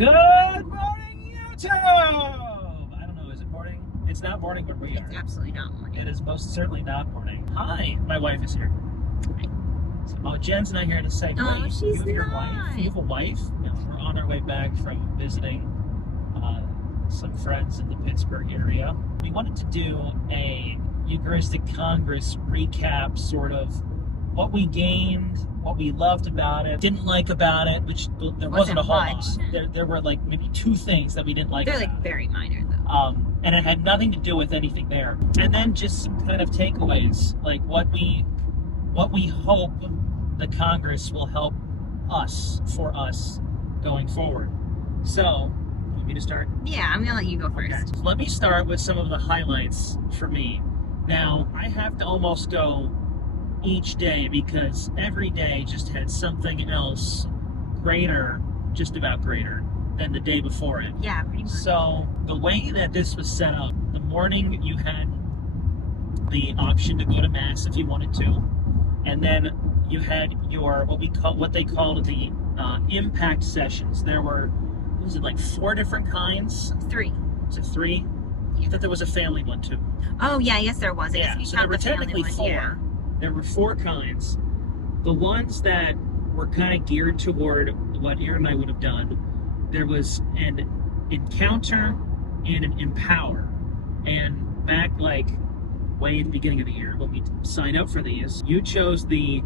Good morning, YouTube! I don't know, is it morning? It's not morning where we are. It's absolutely not morning. It is most certainly not morning. Hi, my wife is here. Oh, Jen's not here to say, Oh, wait, she's you have your not. wife? You have a wife? No, we're on our way back from visiting some friends in the Pittsburgh area. We wanted to do a Eucharistic Congress recap, sort of what we gained, what we loved about it, didn't like about it, which there wasn't a whole lot. There were like maybe two things that we didn't like. They're like very minor though. And it had nothing to do with anything there. And then just some kind of takeaways, like what we hope the Congress will help us going forward. So, want me to start? Yeah, I'm gonna let you go first. Okay. So let me start with some of the highlights for me. Now, I have to almost go each day because every day just had something else greater, just about greater, than the day before it. Yeah, pretty much. So the way that this was set up, the morning you had the option to go to Mass if you wanted to, and then you had your what they called the impact sessions. There were, was it like 4 different kinds? 3. Was it 3? Yeah. I thought there was a family one too. Oh yeah, yes there was. I guess we so there found were the family technically one, 4. yeah. There were 4 kinds. The ones that were kind of geared toward what Aaron and I would have done, there was an encounter and an empower. And back like way at the beginning of the year when we signed up for these, you chose the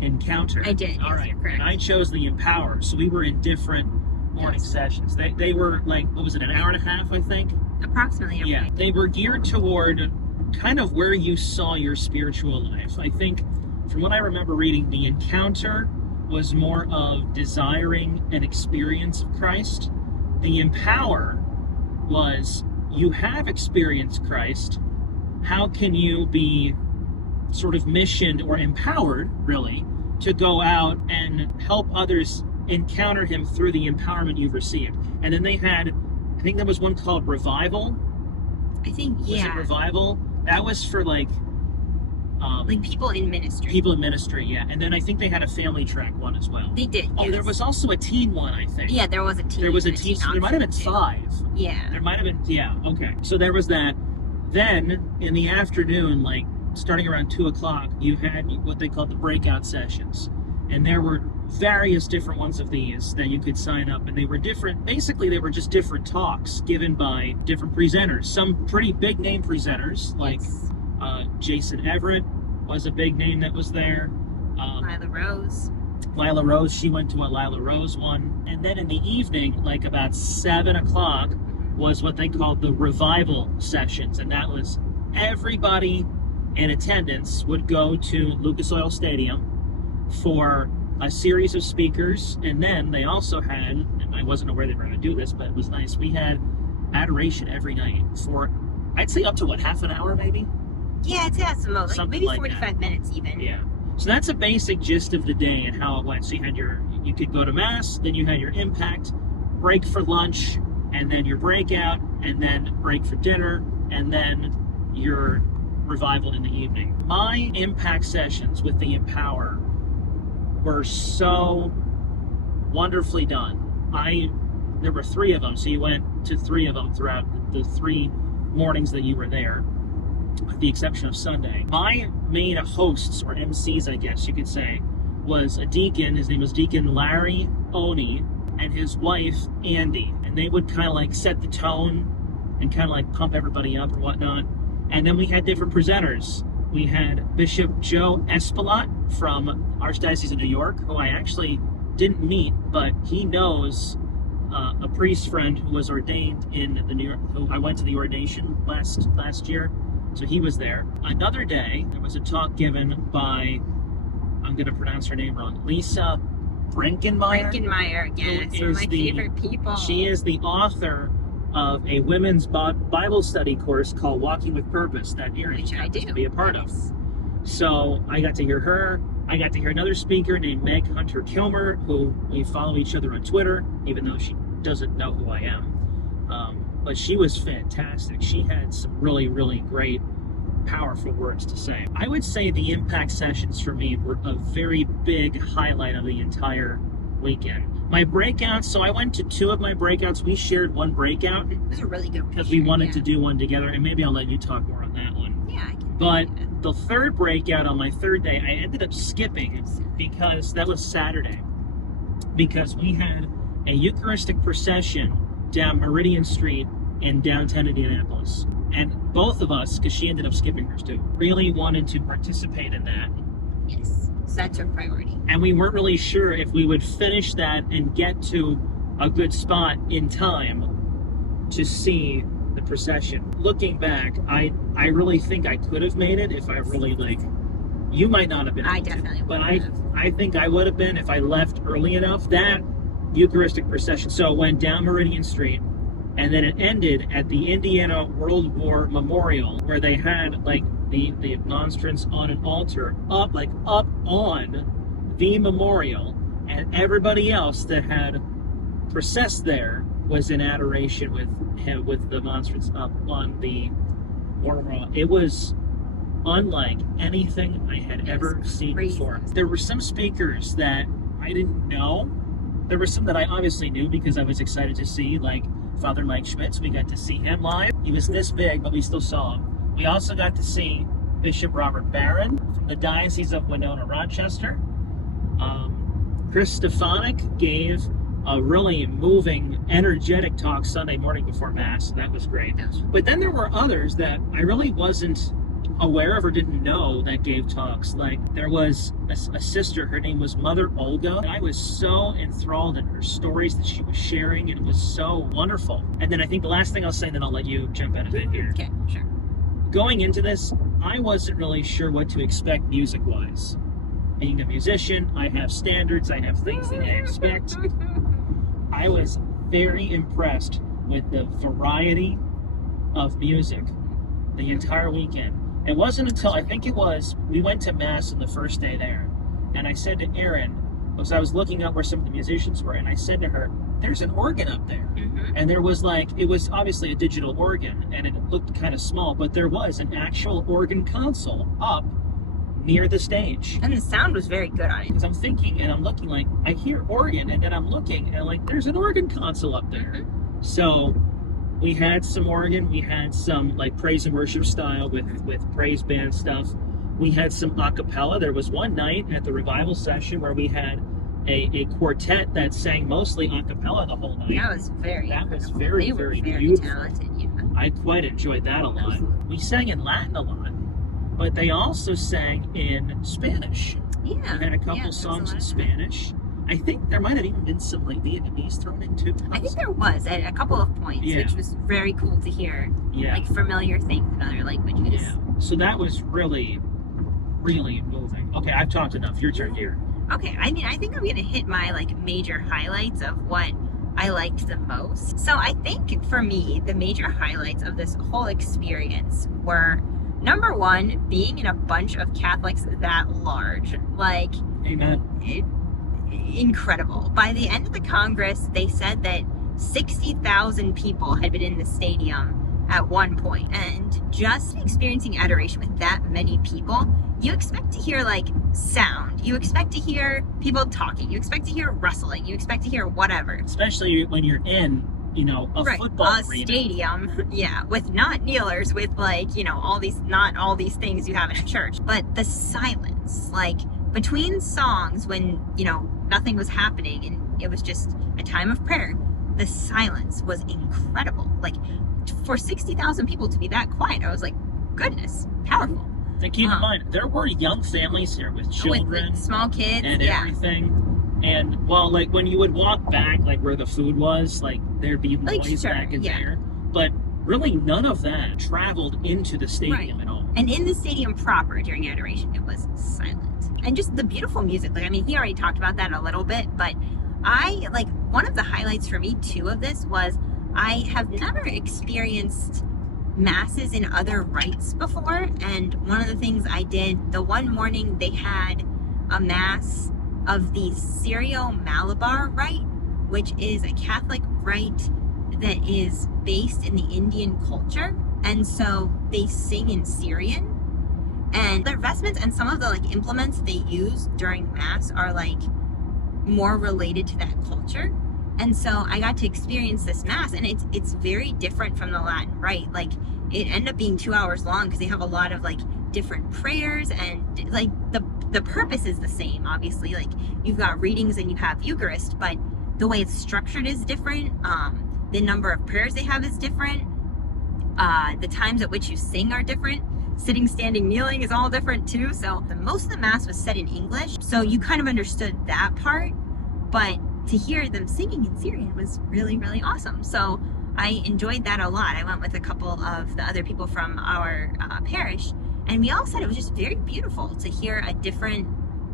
encounter. I did, All yes, right. you're correct. And I chose the empower. So we were in different morning sessions. They were like, what was it, an hour and a half, I think? Approximately. Yeah, they were geared toward kind of where you saw your spiritual life. I think from what I remember reading, the encounter was more of desiring an experience of Christ. The empower was, you have experienced Christ. How can you be sort of missioned or empowered, really, to go out and help others encounter him through the empowerment you've received? And then they had, I think there was one called Revival. I think, yeah. Was it Revival? That was for like people in ministry. People in ministry, yeah. And then I think they had a family track one as well. They did, Oh, yes. there was also a teen one, I think. Yeah, there was a teen. There was a teen, so there might have been 5. Yeah. There might have been, yeah, okay. So there was that. Then, in the afternoon, like, starting around 2 o'clock, you had what they called the breakout sessions. And there were various different ones of these that you could sign up, and they were different. Basically, they were just different talks given by different presenters. Some pretty big name presenters, like Jason Everett was a big name that was there. Lila Rose, she went to a Lila Rose one. And then in the evening, like about 7 o'clock, was what they called the revival sessions. And that was everybody in attendance would go to Lucas Oil Stadium for a series of speakers. And then they also had, and I wasn't aware they were going to do this, but it was nice, we had adoration every night for, I'd say up to what, half an hour maybe? Yeah, I'd say that's the most. Like maybe like 45 minutes even. Yeah. So that's a basic gist of the day and how it went. So you had you could go to Mass, then you had your impact, break for lunch, and then your breakout, and then break for dinner, and then your revival in the evening. My impact sessions with the Empower were so wonderfully done. There were 3 of them, so you went to 3 of them throughout the 3 mornings that you were there, with the exception of Sunday. My main hosts, or MCs I guess you could say, was a deacon. His name was Deacon Larry Oney, and his wife Andy. And they would kind of like set the tone and kind of like pump everybody up and whatnot. And then we had different presenters. We had Bishop Joe Espilot from Archdiocese of New York, who I actually didn't meet, but he knows a priest friend who was ordained in the New York, who I went to the ordination last year. So he was there. Another day, there was a talk given by, I'm going to pronounce her name wrong, Lisa Brenkenmeyer. Yes, one of my favorite people. She is the author of a women's Bible study course called Walking with Purpose that Erin happens to be a part of. So I got to hear her. I got to hear another speaker named Meg Hunter Kilmer, who we follow each other on Twitter, even though she doesn't know who I am. But she was fantastic. She had some really, really great, powerful words to say. I would say the impact sessions for me were a very big highlight of the entire weekend. My breakouts, so I went to 2 of my breakouts. We shared one breakout. It was a really good one. Because we wanted to do one together, and maybe I'll let you talk more on that one. Yeah, I can. But the 3rd breakout on my 3rd day, I ended up skipping because that was Saturday. Because we had a Eucharistic procession down Meridian Street in downtown Indianapolis. And both of us, because she ended up skipping hers too, really wanted to participate in that. Yes, so that's our priority. And we weren't really sure if we would finish that and get to a good spot in time to see the procession. Looking back, I really think I could have made it if I really, like, you might not have been able I definitely to, but would have. I think I would have been if I left early enough. That Eucharistic procession, so it went down Meridian Street, and then it ended at the Indiana World War Memorial, where they had, like, the monstrance on an altar up on the memorial, and everybody else that had processed there was in adoration with the monstrance up on the memorial. It was unlike anything I had ever seen before. There were some speakers that I didn't know. There were some that I obviously knew because I was excited to see, like Father Mike Schmitz. We got to see him live. He was this big, but we still saw him. We also got to see Bishop Robert Barron from the Diocese of Winona, Rochester. Chris Stefanik gave a really moving, energetic talk Sunday morning before Mass. That was great. But then there were others that I really wasn't aware of or didn't know that gave talks. Like, there was a sister, her name was Mother Olga. I was so enthralled in her stories that she was sharing, and it was so wonderful. And then I think the last thing I'll say, then I'll let you jump out of it here. Okay, sure. Going into this, I wasn't really sure what to expect music-wise. Being a musician, I have standards, I have things that I expect. I was very impressed with the variety of music the entire weekend. It wasn't until, I think it was, we went to Mass on the first day there, and I said to Erin, because I was looking up where some of the musicians were, and I said to her, there's an organ up there. Mm-hmm. And there was, like, it was obviously a digital organ, and it looked kind of small, but there was an actual organ console up near the stage. And the sound was very good on it. Because I'm thinking, and I'm looking, like, I hear organ, and then I'm looking, and like, there's an organ console up there. Mm-hmm. So we had some organ, we had some, like, praise and worship style with praise band stuff. We had some a cappella. There was one night at the revival session where we had a quartet that sang mostly a cappella the whole night. That was very very, very beautiful. Talented, yeah. I quite enjoyed that a lot. Absolutely. We sang in Latin a lot, but they also sang in Spanish. Yeah. We had a couple songs in Spanish. I think there might have even been some, like, Vietnamese thrown in too. I think there was at a couple of points, which was very cool to hear. Yeah. Like familiar things in other languages. Yeah. So that was really, really moving. Okay, I've talked enough. Your turn here. Okay, I mean, I think I'm going to hit my, like, major highlights of what I liked the most. So I think for me, the major highlights of this whole experience were, number one, being in a bunch of Catholics that large. Like, Amen. Incredible. By the end of the Congress, they said that 60,000 people had been in the stadium at one point. And just experiencing adoration with that many people, you expect to hear, like, sound. You expect to hear people talking. You expect to hear rustling. You expect to hear whatever. Especially when you're in, you know, a football arena. Stadium, yeah, with not kneelers, with, like, you know, not all these things you have in a church. But the silence, like, between songs when, you know, nothing was happening and it was just a time of prayer, the silence was incredible. Like, for 60,000 people to be that quiet, I was like, goodness, powerful. And keep in mind, there were young families here with children, with small kids, and everything. And, well, like, when you would walk back, like, where the food was, like, there'd be noise back in there. But really, none of that traveled into the stadium at all. And in the stadium proper, during adoration, it was silent. And just the beautiful music. Like, I mean, he already talked about that a little bit, but one of the highlights for me, too, of this was I have never experienced masses in other rites before, and one of the things I did, the one morning they had a mass of the Syrio-Malabar rite, which is a Catholic rite that is based in the Indian culture, and so they sing in Syrian, and their vestments and some of the, like, implements they use during mass are, like, more related to that culture. And so I got to experience this mass, and it's very different from the Latin Rite. Like, it ended up being 2 hours long because they have a lot of like different prayers, and like the purpose is the same, obviously. Like, you've got readings and you have Eucharist, but the way it's structured is different. The number of prayers they have is different. The times at which you sing are different. Sitting, standing, kneeling is all different too. So most of the mass was said in English, so you kind of understood that part, but to hear them singing in Syrian was really, really awesome. So I enjoyed that a lot. I went with a couple of the other people from our parish, and we all said it was just very beautiful to hear a different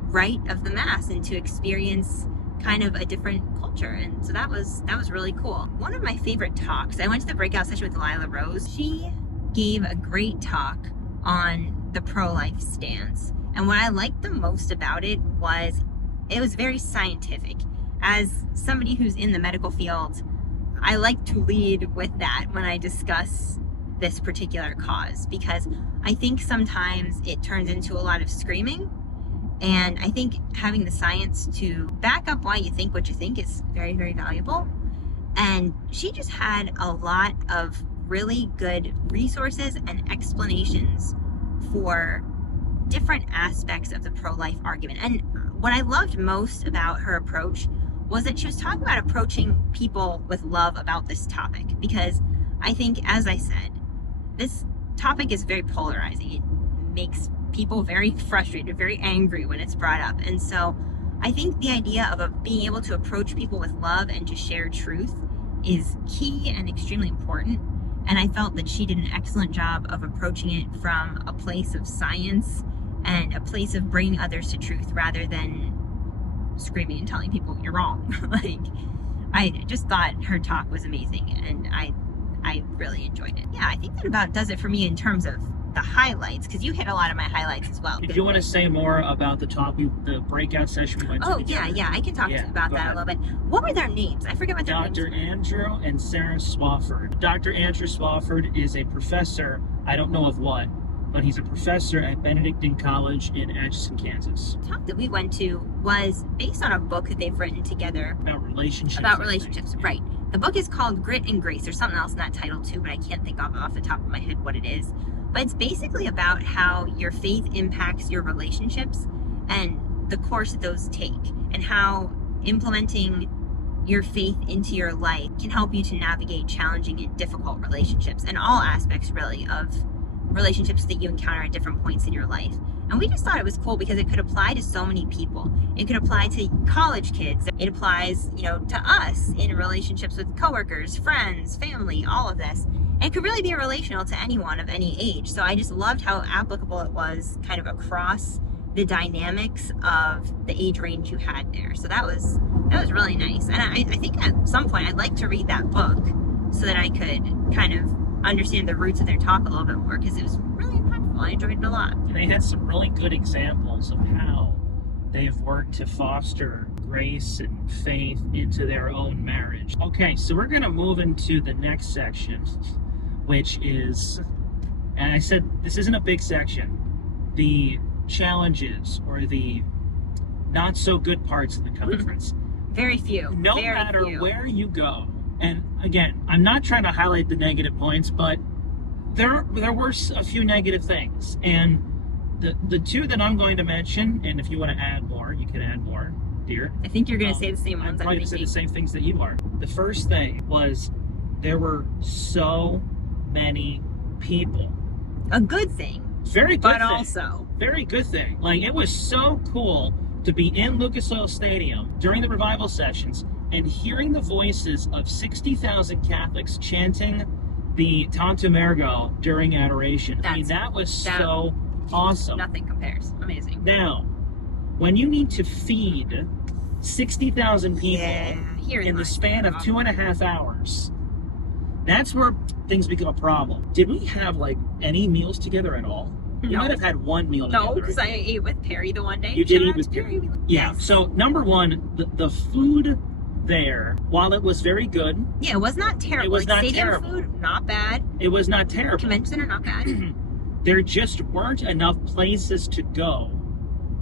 rite of the mass and to experience kind of a different culture. And so that was really cool. One of my favorite talks, I went to the breakout session with Lila Rose. She gave a great talk on the pro-life stance. And what I liked the most about it was very scientific. As somebody who's in the medical field, I like to lead with that when I discuss this particular cause, because I think sometimes it turns into a lot of screaming. And I think having the science to back up why you think what you think is very, very valuable. And she just had a lot of really good resources and explanations for different aspects of the pro-life argument. And what I loved most about her approach was that she was talking about approaching people with love about this topic, because I think, as I said, this topic is very polarizing. It makes people very frustrated, very angry when it's brought up. And so I think the idea of being able to approach people with love and to share truth is key and extremely important. And I felt that she did an excellent job of approaching it from a place of science and a place of bringing others to truth rather than screaming and telling people you're wrong. Like, I just thought her talk was amazing, and I really enjoyed it. Yeah, I think that about does it for me in terms of the highlights, because you hit a lot of my highlights as well. If you want to say more about the talk, the breakout session we went to. Oh, yeah, I can talk about that a little bit. What were their names? I forget what their names were. Dr. Andrew and Sarah Swafford. Dr. Andrew Swafford is a professor, I don't know of what, but he's a professor at Benedictine College in Atchison, Kansas. The talk that we went to was based on a book that they've written together. About relationships. Right. The book is called Grit and Grace. There's something else in that title too, but I can't think of off the top of my head what it is. But it's basically about how your faith impacts your relationships and the course that those take, and how implementing your faith into your life can help you to navigate challenging and difficult relationships, and all aspects really of relationships that you encounter at different points in your life. And we just thought it was cool because it could apply to so many people. It could apply to college kids. It applies, to us in relationships with coworkers, friends, family, all of this. And it could really be relational to anyone of any age. So I just loved how applicable it was kind of across the dynamics of the age range you had there. So that was really nice. And I think at some point I'd like to read that book so that I could kind of understand the roots of their talk a little bit more, because it was really impactful. I enjoyed it a lot. And they had some really good examples of how they have worked to foster grace and faith into their own marriage. Okay, so we're going to move into the next section, which is, and I said this isn't a big section, the challenges or the not so good parts of the conference. Very few. No matter where you go. And again, I'm not trying to highlight the negative points, but there were a few negative things. And the two that I'm going to mention, and if you want to add more, you can add more, dear. I think you're going to say the same ones. I'm going to say the same things that you are. The first thing was there were so many people. A good thing. Very good but thing. Also. Very good thing. Like, it was so cool to be in Lucas Oil Stadium during the revival sessions and hearing the voices of 60,000 Catholics chanting the Tantum Ergo during adoration. That was so awesome. Nothing compares. Amazing. Now, when you need to feed 60,000 people in the span of 2.5 hours, that's where things become a problem. Did we have any meals together at all? We might have had one meal together. No, because I ate with Perry the one day. You did eat with Perry? Yeah. Yes. So, number one, the food there, while it was very good. Yeah, it was not terrible. It was not stadium terrible. Food, not bad. It was not terrible. Convention center, not bad. There just weren't enough places to go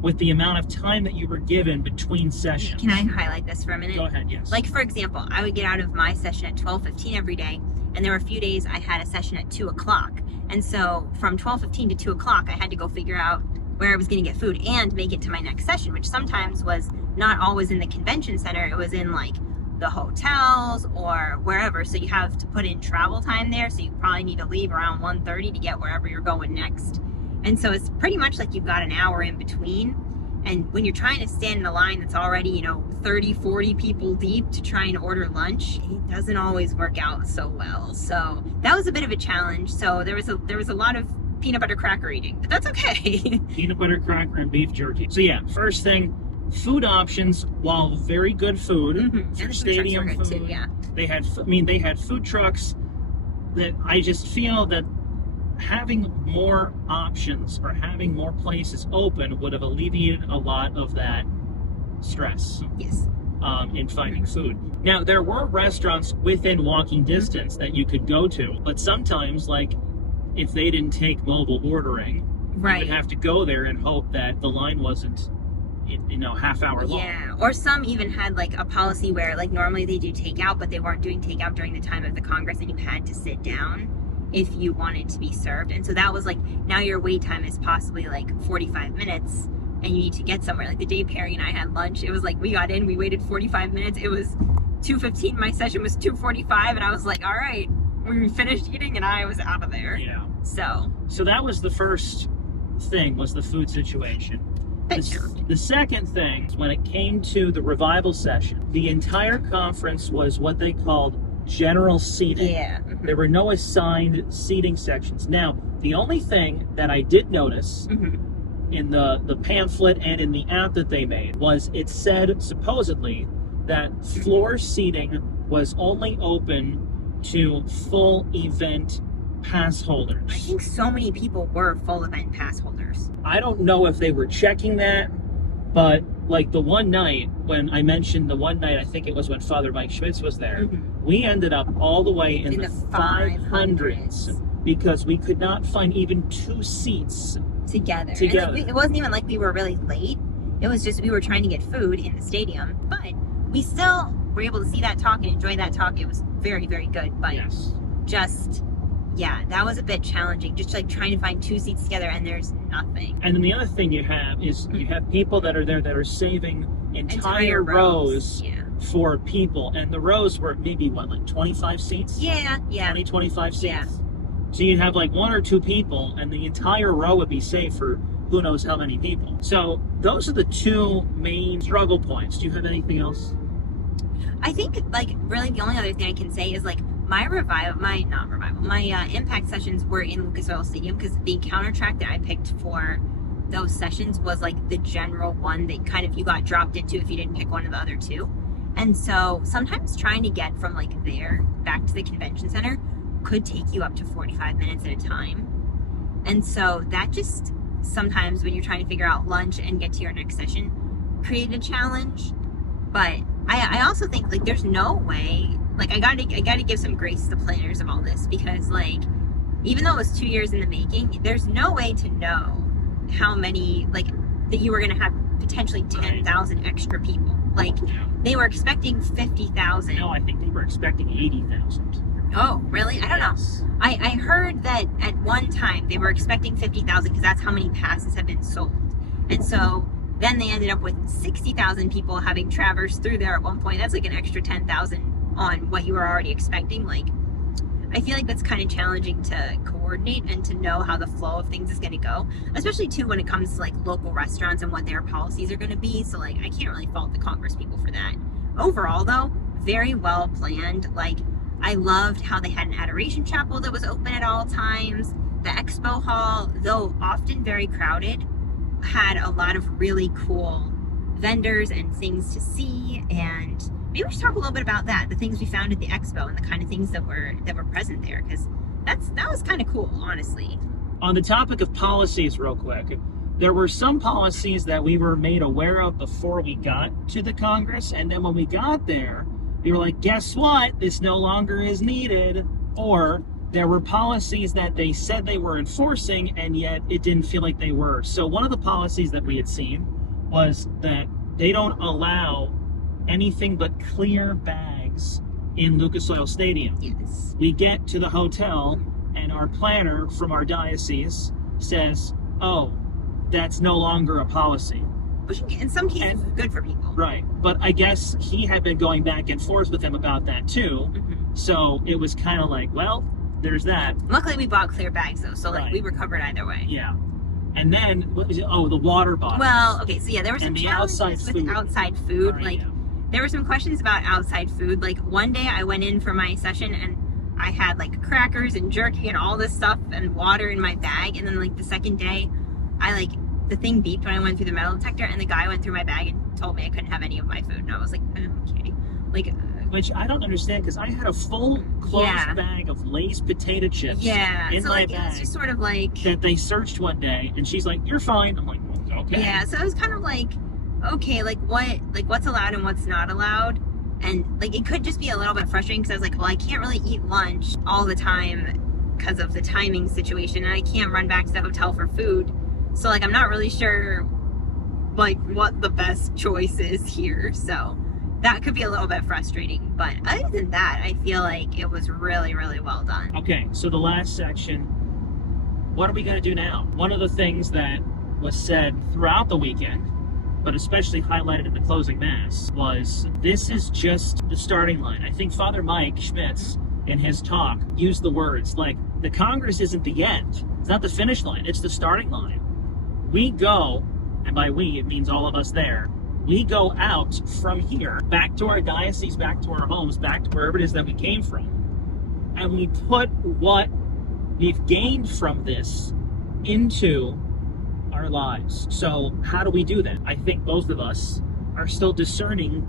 with the amount of time that you were given between sessions. Can I highlight this for a minute? Go ahead, yes. Like, for example, I would get out of my session at 12:15 every day, and there were a few days I had a session at 2 o'clock. And so from 12:15 to 2 o'clock, I had to go figure out where I was going to get food and make it to my next session, which sometimes was not always in the convention center. It was in like the hotels or wherever. So you have to put in travel time there. So you probably need to leave around 1:30 to get wherever you're going next. And so it's pretty much like you've got an hour in between. And when you're trying to stand in a line that's already, 30, 40 people deep to try and order lunch, it doesn't always work out so well. So that was a bit of a challenge. So there was a lot of peanut butter cracker eating, but that's okay. Peanut butter cracker and beef jerky. So yeah, first thing, food options, while very good food, And the stadium food trucks were food, good too, yeah. they had food trucks that I just feel that having more options or having more places open would have alleviated a lot of that stress Yes. in finding food. Now, there were restaurants within walking distance that you could go to, but sometimes, like, if they didn't take mobile ordering, Right. you would have to go there and hope that the line wasn't, half hour long. Yeah, or some even had like a policy where like normally they do takeout, but they weren't doing takeout during the time of the Congress, and you had to sit down if you wanted to be served. And so that was like, now your wait time is possibly like 45 minutes and you need to get somewhere. Like the day Perry and I had lunch, it was like we got in, we waited 45 minutes. It was 2:15, my session was 2:45, and I was like, all right, we finished eating and I was out of there. Yeah. So that was the first thing, was the food situation. The second thing, when it came to the revival session, the entire conference was what they called general seating. Yeah. There were no assigned seating sections. Now, the only thing that I did notice in the pamphlet and in the app that they made was it said, supposedly, that floor seating was only open to full event pass holders. I think so many people were full event pass holders. I don't know if they were checking that, but like the one night when I mentioned I think it was when Father Mike Schmitz was there, we ended up all the way in the 500s because we could not find even 2 seats together. And it wasn't even like we were really late. It was just we were trying to get food in the stadium, but we still were able to see that talk and enjoy that talk. It was very, very good, but that was a bit challenging, just like trying to find 2 seats together and there's nothing. And then the other thing you have is you have people that are there that are saving entire rows for people, and the rows were maybe like 25 seats? 20, 25 seats. Yeah. So you'd have like 1 or 2 people and the entire row would be saved for who knows how many people. So those are the 2 main struggle points. Do you have anything else? I think like really the only other thing I can say is like my impact sessions were in Lucas Oil Stadium, because the encounter track that I picked for those sessions was like the general one that kind of you got dropped into if you didn't pick one of the other 2. And so sometimes trying to get from like there back to the convention center could take you up to 45 minutes at a time. And so that just sometimes when you're trying to figure out lunch and get to your next session created a challenge. But I also think like there's no way, like I gotta give some grace to the planners of all this, because like even though it was 2 years in the making, there's no way to know how many, like, that you were gonna have potentially 10,000 extra people. Like they were expecting 50,000. No, I think they were expecting 80,000. Oh, really? I don't know. I heard that at one time they were expecting 50,000 because that's how many passes have been sold. And so then they ended up with 60,000 people having traversed through there at one point. That's like an extra 10,000 on what you were already expecting. Like, I feel like that's kind of challenging to coordinate and to know how the flow of things is going to go, especially too when it comes to like local restaurants and what their policies are going to be. So like, I can't really fault the Congress people for that. Overall though, very well planned. Like, I loved how they had an adoration chapel that was open at all times. The expo hall, though often very crowded, had a lot of really cool vendors and things to see. And maybe we should talk a little bit about that, the things we found at the expo and the kind of things that were present there, because that was kind of cool, honestly. On the topic of policies, real quick, there were some policies that we were made aware of before we got to the Congress, and then when we got there, they were like, guess what? This no longer is needed. Or there were policies that they said they were enforcing, and yet it didn't feel like they were. So one of the policies that we had seen was that they don't allow anything but clear bags in Lucas Oil Stadium. Yes. We get to the hotel, and our planner from our diocese says, "Oh, that's no longer a policy." Which in some cases is good for people. Right. But I guess he had been going back and forth with them about that too. Mm-hmm. So it was kind of like, well, there's that. Luckily, we bought clear bags though, so like Right. we were covered either way. Yeah. And then, what was it? Oh, the water bottles. Well, okay, so yeah, there were some And the challenges outside with food. outside food. Right, Like, yeah. there were some questions about outside food. Like, one day I went in for my session and I had like crackers and jerky and all this stuff and water in my bag. And then like the second day, the thing beeped when I went through the metal detector, and the guy went through my bag and told me I couldn't have any of my food. And I was like, okay. Like, Which I don't understand, because I had a full closed Yeah. bag of Lay's potato chips yeah. in So my like, it was bag just sort of like, that they searched one day, and she's like, "You're fine." I'm like, well, "Okay." yeah. So it was kind of like, okay, like what's allowed and what's not allowed. And like it could just be a little bit frustrating, because I was like, well, I can't really eat lunch all the time because of the timing situation, and I can't run back to the hotel for food. So like I'm not really sure like what the best choice is here. So that could be a little bit frustrating. But other than that, I feel like it was really, really well done. Okay, so the last section, what are we going to do now? One of the things that was said throughout the weekend, but especially highlighted in the closing mass, was this is just the starting line. I think Father Mike Schmitz, in his talk, used the words like, the Congress isn't the end. It's not the finish line. It's the starting line. We go, and by we, it means all of us there, we go out from here, back to our diocese, back to our homes, back to wherever it is that we came from, and we put what we've gained from this into our lives. So how do we do that? I think both of us are still discerning,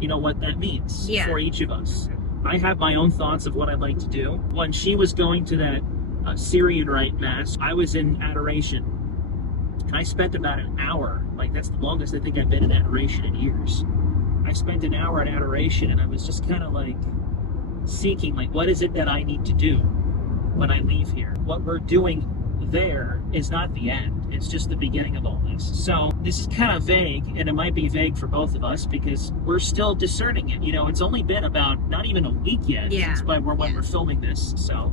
what that means for each of us. I have my own thoughts of what I'd like to do. When she was going to that Syrian Rite Mass, I was in adoration. And I spent about an hour, like that's the longest I think I've been in adoration in years. I spent an hour in adoration, and I was just kind of like seeking, like, what is it that I need to do when I leave here? What we're doing there is not the end. It's just the beginning of all this. So this is kind of vague, and it might be vague for both of us because we're still discerning it. It's only been about not even a week yet since when we're filming this. So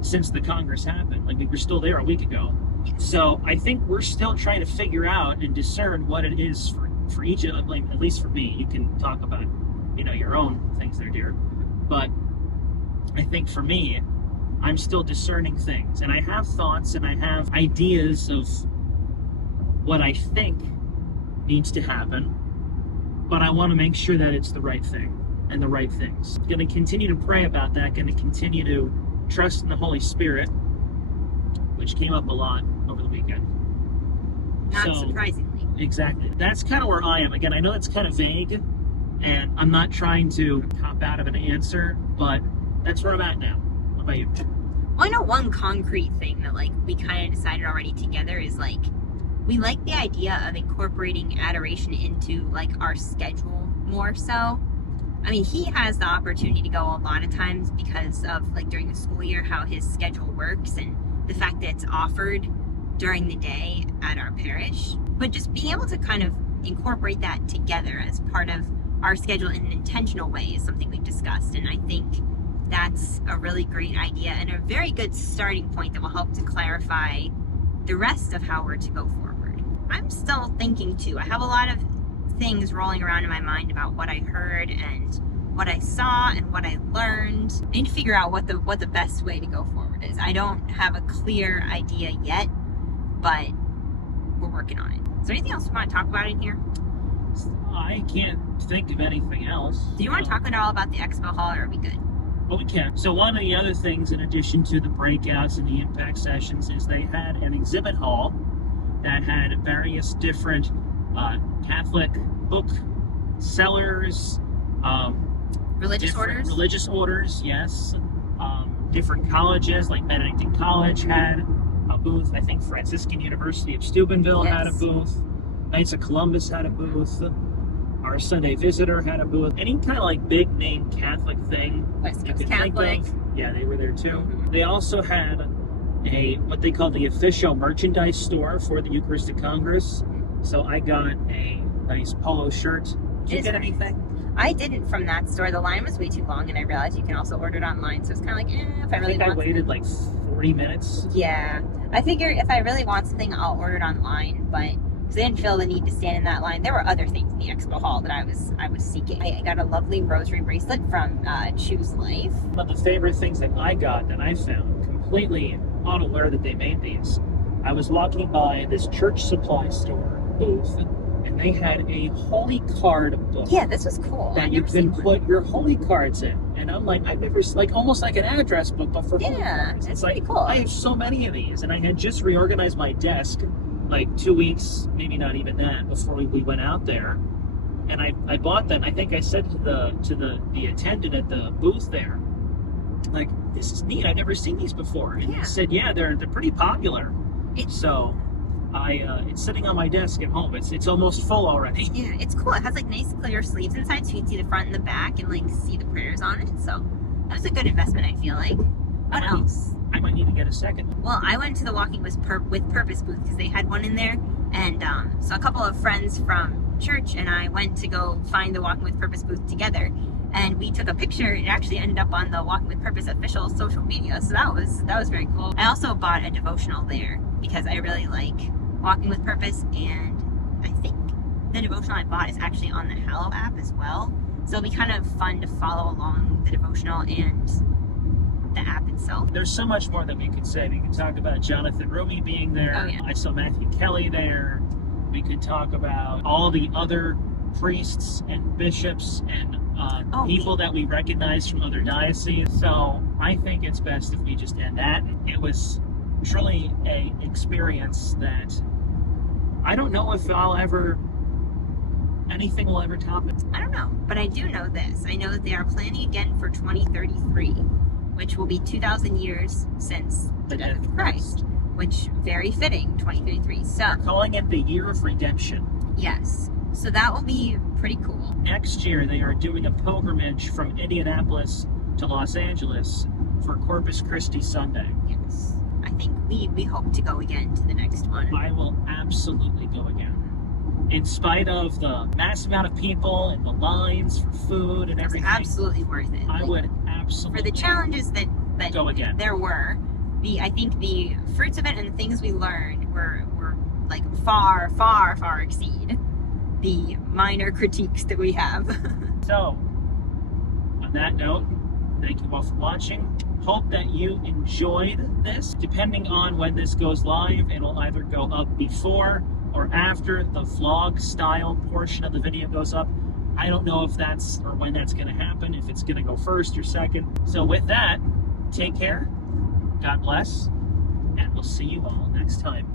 since the Congress happened, like we were still there a week ago. So I think we're still trying to figure out and discern what it is for each of them, at least for me. You can talk about, your own things there, dear. But I think for me, I'm still discerning things. And I have thoughts and I have ideas of what I think needs to happen. But I want to make sure that it's the right thing and the right things. Going to continue to pray about that. Going to continue to trust in the Holy Spirit, which came up a lot over the weekend. Not surprisingly. Exactly. That's kind of where I am. Again, I know that's kind of vague, and I'm not trying to hop out of an answer, but that's where I'm at now. What about you? Well, I know one concrete thing that we kind of decided already together is we like the idea of incorporating adoration into our schedule more so. I mean, he has the opportunity to go a lot of times because of during the school year how his schedule works and the fact that it's offered during the day at our parish. But just being able to kind of incorporate that together as part of our schedule in an intentional way is something we've discussed, and I think that's a really great idea and a very good starting point that will help to clarify the rest of how we're to go forward. I'm still thinking too. I have a lot of things rolling around in my mind about what I heard and what I saw and what I learned. I need to figure out what the best way to go forward is. I don't have a clear idea yet, but we're working on it. Is there anything else we want to talk about in here? I can't think of anything else. Do you want to talk at all about the expo hall, or are we good? Well, we can. So one of the other things, in addition to the breakouts and the impact sessions, is they had an exhibit hall that had various different Catholic book sellers, Religious orders, yes. Different colleges, like Benedictine College had a booth. I think Franciscan University of Steubenville had a booth. Knights of Columbus had a booth. Our Sunday Visitor had a booth. Any kind of big name Catholic thing West you Coast could Catholic. think of. Yeah, they were there too. They also had what they call the official merchandise store for the Eucharistic Congress. So I got a nice polo shirt. Did you It's get nice. anything? I didn't from that store. The line was way too long, and I realized you can also order it online. So it's kind of like, if I I really think I want waited like 40 minutes. yeah, I figure if I really want something, I'll order it online. But because I didn't feel the need to stand in that line, there were other things in the expo hall that I was seeking. I got a lovely rosary bracelet from Choose Life. One of the favorite things that I got that I found, completely unaware that they made these, I was walking by this church supply store booth, and they had a holy card book. Yeah, this was cool. That you can put your holy cards in. And I'm like, I've never, like, almost like an address book, but for holy cards. It's like, pretty cool. I have so many of these, and I had just reorganized my desk like 2 weeks, maybe not even that, before we went out there. And I bought them. I think I said to the attendant at the booth there, like, this is neat. I've never seen these before. And he said, yeah, they're pretty popular. So it's sitting on my desk at home. It's almost full already. Yeah, it's cool. It has like nice clear sleeves inside, so you can see the front and the back, and like see the prayers on it. So that was a good investment, I feel like. What else? I might need to get a second. Well, I went to the Walking with Purpose booth because they had one in there, and so a couple of friends from church and I went to go find the Walking with Purpose booth together, and we took a picture. It actually ended up on the Walking with Purpose official social media, so that was very cool. I also bought a devotional there because I really like Walking with Purpose, and I think the devotional I bought is actually on the Hallow app as well, so it'll be kind of fun to follow along the devotional and the app itself. There's so much more that we could say. We could talk about Jonathan Rumi being there. Oh, yeah. I saw Matthew Kelly there. We could talk about all the other priests and bishops and people that we recognize from other dioceses. So I think it's best if we just end that. It was truly a experience that I don't know if anything will ever top it. I don't know, but I do know this. I know that they are planning again for 2033, which will be 2,000 years since the death of Christ, which very fitting, 2033. So calling it the year of redemption. Yes, so that will be pretty cool. Next year they are doing a pilgrimage from Indianapolis to Los Angeles for Corpus Christi Sunday. Yes, I think we hope to go again to the next one. I will absolutely go again. In spite of the massive amount of people and the lines for food and everything. It's absolutely worth it. I would absolutely. For the challenges that go again. There were, I think the fruits of it and the things we learned were like far exceed the minor critiques that we have. So, on that note, thank you all for watching. Hope that you enjoyed this. Depending on when this goes live, it'll either go up before or after the vlog style portion of the video goes up. I don't know if that's or when that's going to happen, if it's going to go first or second. So with that, take care, God bless, and we'll see you all next time.